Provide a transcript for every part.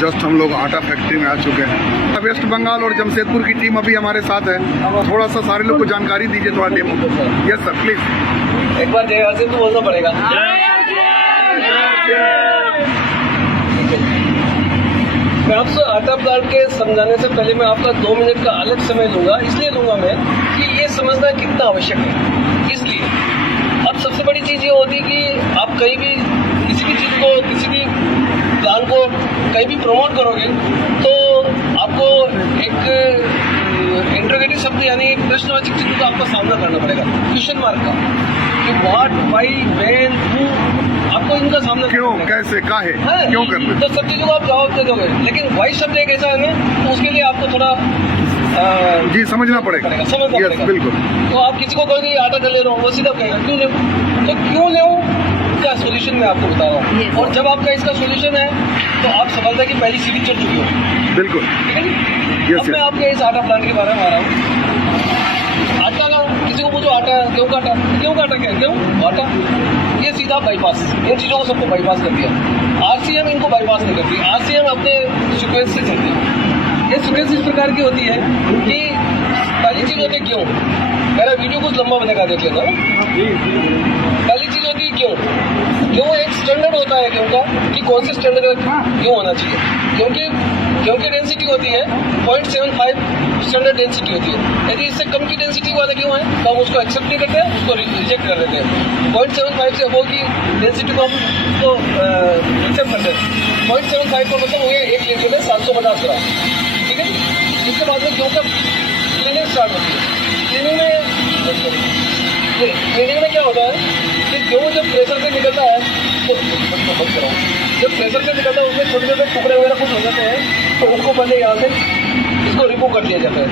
Just हम लोग आटा फैक्ट्री में आ चुके हैं। वेस्ट बंगाल और जमशेदपुर की टीम अभी हमारे साथ है। थोड़ा सा सारे लोग को जानकारी दीजिए थोड़ा डेमो। Yes sir please. एक बार जय हर सिंह तो बोलना पड़ेगा। मैं आपसे आटा प्लांट के समझाने से पहले मैं आपका 2 मिनट का अलग समय लूंगा। इसलिए लूंगा मैं कि ये समझना कितना आवश्यक है। इसलिए अब सबसे बड़ी चीज ये होती है कि आप कहीं भी किसी भी चीज को, किसी भी प्लान को कहीं भी प्रमोट करोगे तो आपको एक इंट्रोगेटिव शब्द यानी एक प्रश्नवाचक चिन्ह का आपका सामना करना पड़ेगा, क्वेश्चन मार्क का, कि व्हाट, व्हाई, व्हेन, हु, आपको इनका सामना क्यों, कैसे, काहे, क्यों करना, तो सब चीजों को आप जवाब दे दोगे। लेकिन व्हाई शब्द एक ऐसा है ना, तो उसके लिए आपको थोड़ा जी समझना पड़ेगा। बिल्कुल। तो आप किसी को कहोगे आटा कर ले रहा हूँ, वो सीधा कहेगा क्यों ले, तो क्यों ले क्या सोल्यूशन मैं आपको बता रहा हूँ। और जब आपका इसका सोल्यूशन है तो आप सफलता की पहली सीढ़ी चढ़ चुकी हो। बिल्कुल। ठीक है जी। अब मैं आपके इस आटा प्लांट के बारे में आ रहा हूँ। आटा का किसी को पूछो आटा, गेहूं का आटा, गेहूं का आटा क्या है, गेहूं आटा, ये सीधा बाईपास, इन चीजों को सबको बाईपास कर दिया। आरसीएम इनको बाईपास नहीं करती। आरसीएम अपने सीक्वेंस से चलती है। ये सीक्वेंस इस प्रकार की होती है कि पहली चीज होती है गेहूं। मेरा वीडियो कुछ लंबा बना देख लेना। पहली चीज होती है गेहूं। गेहूं एक स्टैंडर्ड होता है गेहूं का कि कौन से स्टैंडर्ड का गेहूं होना चाहिए। क्योंकि गेहूं की डेंसिटी होती है 0.75 स्टैंडर्ड डेंसिटी होती है। यदि इससे कम की डेंसिटी वाला गेहूं है तो हम उसको एक्सेप्ट नहीं करते हैं, उसको रिजेक्ट कर देते हैं। 0.75 से अबव की डेंसिटी को हम उसको एक्सेप्ट करते हैं। 0.75 का मतलब हो गया 1 लीटर में 750 ग्राम। ठीक है। इसके बाद में गेहूं का क्लीनिंग स्टार्ट होती है। क्लीनिंग में क्या होता है कि गेहूं जब प्रेशर से निकलता है तो जब प्रेशर से निकलता है उसमें छोटे छोटे टुकड़े वगैरह कुछ हो जाते हैं, तो उसको पहले यहाँ से इसको रिमूव कर लिया जाता है।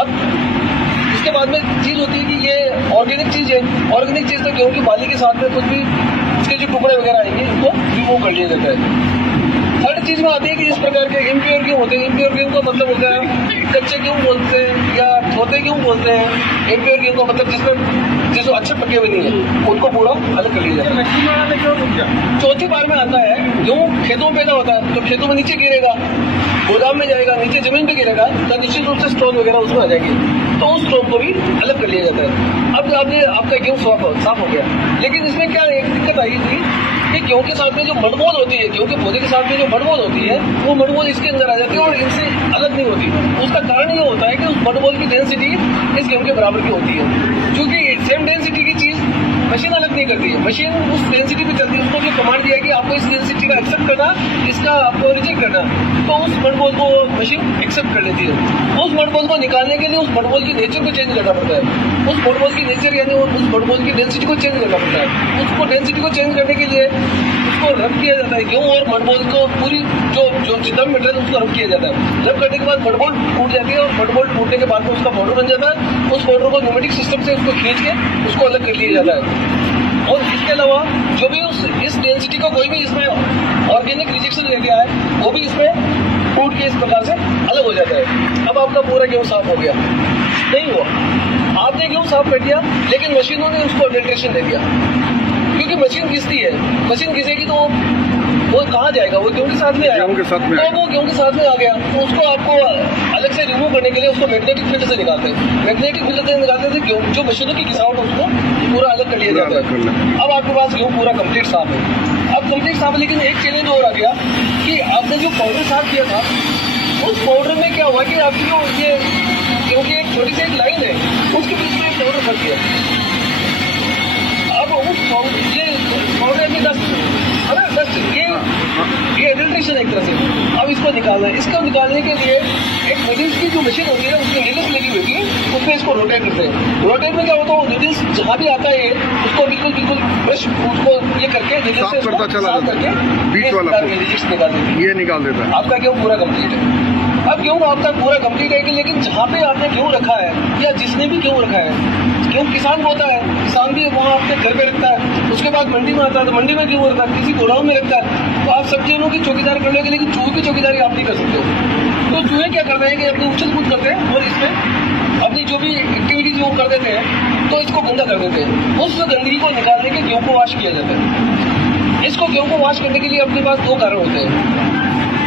अब इसके बाद में चीज होती है कि ये ऑर्गेनिक चीज है। ऑर्गेनिक चीज तो गेहूं की बाली के साथ में कुछ भी इसके जो टुकड़े वगैरह आएंगे इनको रिमूव कर लिया जाता है। थर्ड चीज में आती है कि इस प्रकार के इम्प्योर गेहूं होते हैं। इम्प्योर गेहूं का मतलब होता है कच्चे गेहूं बोलते हैं या धोते गेहूं बोलते हैं। इम्प्योर गेहूं का मतलब जिसमें अच्छे पके हुए नहीं है उनको पूरा अलग कर लिया जाता है। चौथी बार में आता है गेहूं खेतों में पैदा होता है, तो खेतों में नीचे गिरेगा, गोदाम में जाएगा, नीचे जमीन पे गिरेगा, तो निश्चित रूप से स्टोन वगैरह उसमें आ जाएगी, तो उस स्टोन को भी अलग कर लिया जाता है। अब आपका गेहूं साफ हो गया। लेकिन इसमें क्या एक दिक्कत आई थी कि गेहूं के साथ में जो मडबोल होती है, गेहूं के पौधे के साथ में जो मडबोल होती है वो मडबोल इसके अंदर आ जाती है और इनसे अलग नहीं होती। उसका कारण ये होता है कि उस मडबोल की डेंसिटी इस गेहूं के बराबर की होती है। क्योंकि सेम डेंसिटी की चीज मशीन अलग नहीं करती है, मशीन उस डेंसिटी पे चलती है। उसको जो कमांड दिया कि आपको इस डेंसिटी का एक्सेप्ट करना, इसका आपको रिजेक्ट करना, तो उस मडबोल को मशीन एक्सेप्ट कर लेती है। उस मडबोल को निकालने के लिए उस मडबोल की नेचर को चेंज करना पड़ता है। उस मडबोल की नेचर यानी उस मडबोल की डेंसिटी को चेंज करना पड़ता है। उसको डेंसिटी को चेंज करने के लिए उसको रब किया जाता है। गेहूं और मडबोल को पूरी जो जितना मटेरियल उसको रब किया जाता है। रब करने के बाद मडबोल टूट जाती है और मडबोल टूटने के बाद में उसका पाउडर बन जाता है। उस पाउडर को न्यूमेटिक सिस्टम से उसको खींच के उसको अलग कर लिया जाता है। और इसके अलावा जो भी इस डेंसिटी को कोई भी इसमें ऑर्गेनिक रिजेक्शन ले गया है वो भी इसमें टूट के इस प्रकार से अलग हो जाता है। अब आपका पूरा गेहूं साफ हो गया? नहीं हुआ। आपने गेहूं साफ कर दिया लेकिन मशीनों ने उसको अडल्ट्रेशन दे दिया। क्योंकि मशीन घिसती है, मशीन घिसेगी तो वो कहाँ जाएगा, वो गेहूं के साथ में आएगा। तो वो गेहूं के साथ में आ गया तो उसको आपको अलग से रिमूव करने के लिए उसको मैग्नेटिक फील्ड से निकालते हैं। मैग्नेटिक फील्ड से निकालते थे जो मशीनों की घिसावट है उसको पूरा अलग कर लिया जाता है। अब आपके पास गेहूं पूरा कंप्लीट साफ है। अब कंप्लीट साफ है, लेकिन एक चैलेंज और आ गया कि आपने जो पाउडर साफ किया था उस पाउडर में क्या हुआ कि आपकी जो ये क्योंकि एक छोटी सी एक लाइन है उसके बीच में पाउडर फंस गया। अब उस पाउडर में दस्त ये एडल्ट्रेशन एक तरह से। अब इसको निकालना है। इसको निकालने के लिए एक नीडल्स की जो मशीन होती है उसमें नीडल्स लगी हुई थी, उसमें इसको रोटेट करते हैं। रोटेट में क्या होता है वो नीडल्स जहाँ भी आता है उसको बिल्कुल ब्रश उसको ये करके नीडल्स से साफ करके बीच वाला ये निकाल देता है। आपका गेहूं पूरा कंप्लीट है। अब गेहूं आपका पूरा कंप्लीट है कि लेकिन जहाँ पे आपने गेहूं रखा है या जिसने भी गेहूं रखा है, गेहूं किसान होता है, किसान भी वहाँ अपने घर पे रखता है, उसके बाद मंडी में आता है तो मंडी में गेहूं रखता है, किसी गोडाउन में रखता है। तो आप सब चीजों की चौकीदारी कर लोगे लेकिन चूहे की चौकीदारी आप नहीं कर सकते हो। तो चूहे क्या करते हैं कि अपनी उछल कूद करते हैं और इसमें अपनी जो भी एक्टिविटीज वो कर देते हैं तो इसको गंदा कर देते हैं। उस गंदगी को निकालने के गेहूं को वॉश किया जाता है। इसको गेहूं को वॉश करने के लिए अपने पास 2 कारण होते हैं।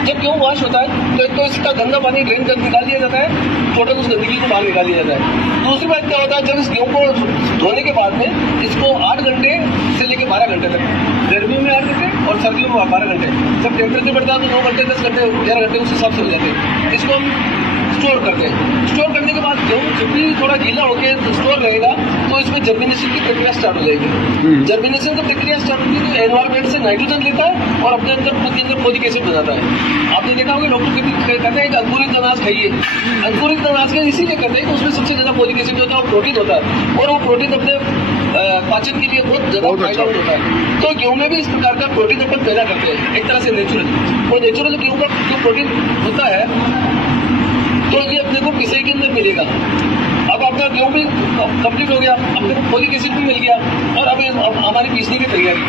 जब गेहूँ वॉश होता है तो एक तो इसका गंदा पानी ड्रेन कर निकाल दिया जाता है, टोटल उस गंदगी को बाहर निकाल दिया जाता है। दूसरी बात क्या होता है, जब इस गेहूँ को धोने के बाद में इसको 8 घंटे से लेकर 12 घंटे तक, गर्मियों में 8 घंटे और सर्दियों में 12 घंटे, जब टेम्परेचर बढ़ता है तो 9 घंटे 10 घंटे 11 घंटे उस हिसाब से हो जाते हैं। इसको हम स्टोर करते हैं। स्टोर करने के बाद गेहूँ जब भी थोड़ा गीला होकर तो स्टोर रहेगा तो इसमें जर्मिनेशन की प्रक्रिया स्टार्ट हो जाएगी। जर्मिनेशन की प्रक्रिया स्टार्ट होती है तो एनवायरमेंट से नाइट्रोजन लेता है और अपने अंदर खुद के अंदर फोलिक एसिड बनाता है। आपने देखा होगा लोग कहते हैं कि अंकुरित अनाज खाइए, अंकुरित अनाज के इसीलिए करते हैं कि उसमें सबसे ज्यादा फोलिक एसिड होता है और प्रोटीन होता है, और वो प्रोटीन अपने पाचन के लिए बहुत ज्यादा फायदेमंद होता है। तो गेहूँ में भी इस प्रकार का प्रोटीन अपन पैदा करते हैं एक तरह से नेचुरल, और नेचुरल गेहूँ का जो प्रोटीन होता है तो ये अपने को पिसाई के अंदर मिलेगा। अब आपका गेहूँ भी कंप्लीट हो गया, अपने को फोलिक एसिड भी मिल गया, और अब हमारी पीसने की तैयारी।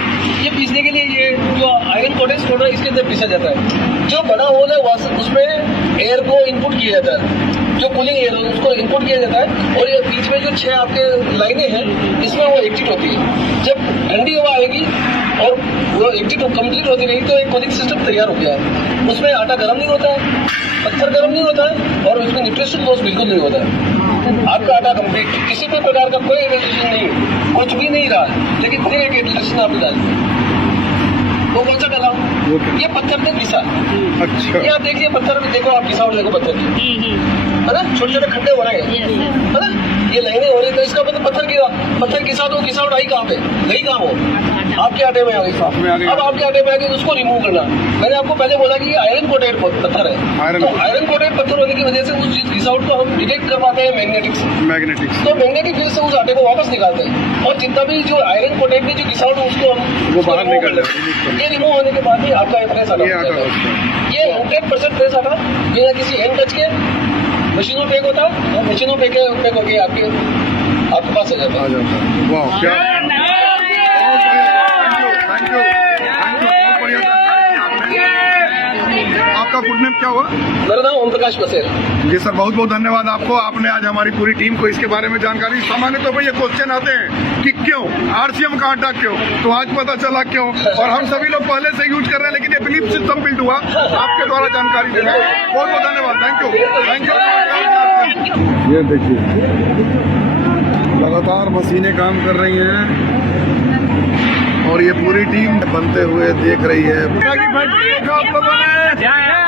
ये पीसने के लिए ये जो आयरन कोटेक्स पाउडर इसके अंदर पीसा जाता है। जो बना होल है उसमें एयर को इनपुट किया जाता है, जो कूलिंग एयर है उसको इनपुट किया जाता है, और ये बीच में जो 6 आपके लाइनें हैं इसमें वो एग्जिट होती है। जब ठंडी हवा आएगी और वो एग्जिट कंप्लीट होती रहेगी तो एक कूलिंग सिस्टम तैयार हो गया है। उसमें आटा गर्म नहीं होता है, पत्थर गर्म नहीं होता है, और उसमें न्यूट्रिशन लॉस बिल्कुल नहीं होता है। आपका आटा कंप्लीट, किसी भी प्रकार का कोई एडिशन नहीं, कुछ भी नहीं रहा, लेकिन फिर एक एडिशन आपने डाली। वो कौन सा डाला? ये पत्थर में घिसा। अच्छा, ये आप देखिए पत्थर में, देखो आप घिसा और देखो पत्थर है ना, छोटे छोटे खड्डे हो रहे हैं है ना, ये लाइनें हो रही, तो इसका मतलब पत्थर घिसा, तो घिसावट आई कहाँ पे? नहीं कहाँ हो आपके आटे में आ गई। अब आपके आटे में आ गई, उसको रिमूव करना। मैंने आपको पहले बोला कि ये आयरन कोटेड पत्थर है, तो आयरन कोटेड पत्थर होने की वजह से उस घिसावट को हम डिटेक्ट कर पाते हैं मैग्नेटिक्स, तो मैग्नेटिक फिर से उस आटे को वापस निकालते हैं, और जितना भी जो आयरन कोटेड में जो घिसावट है उसको हम बाहर निकाल लेते हैं। ये रिमूव होने के बाद ही आपका फ्रेश आटा, ये 100% फ्रेश आटा बिना किसी हैंड टच के मशीनों पे होता है, और मशीनों पे होके आपके पास आ जाता है। वाह, क्या थैंक यू, बहुत बढ़िया जानकारी दी आपने। आपका गुड नेम क्या हुआ? मेरा नाम ओम प्रकाश बसेर। जी सर, बहुत बहुत धन्यवाद आपको। आपने आज हमारी पूरी टीम को इसके बारे में जानकारी। सामान्य तौर पर ये क्वेश्चन आते हैं कि क्यों आरसीएम का आटा क्यों, तो आज पता चला क्यों, और हम सभी लोग पहले से यूज कर रहे हैं, लेकिन ये बिलीफ सिस्टम बिल्ड हुआ आपके द्वारा जानकारी देना। बहुत बहुत धन्यवाद, थैंक यू। ये देखिए लगातार मशीनें काम कर रही हैं और ये पूरी टीम बनते हुए देख रही है। आप लोगों ने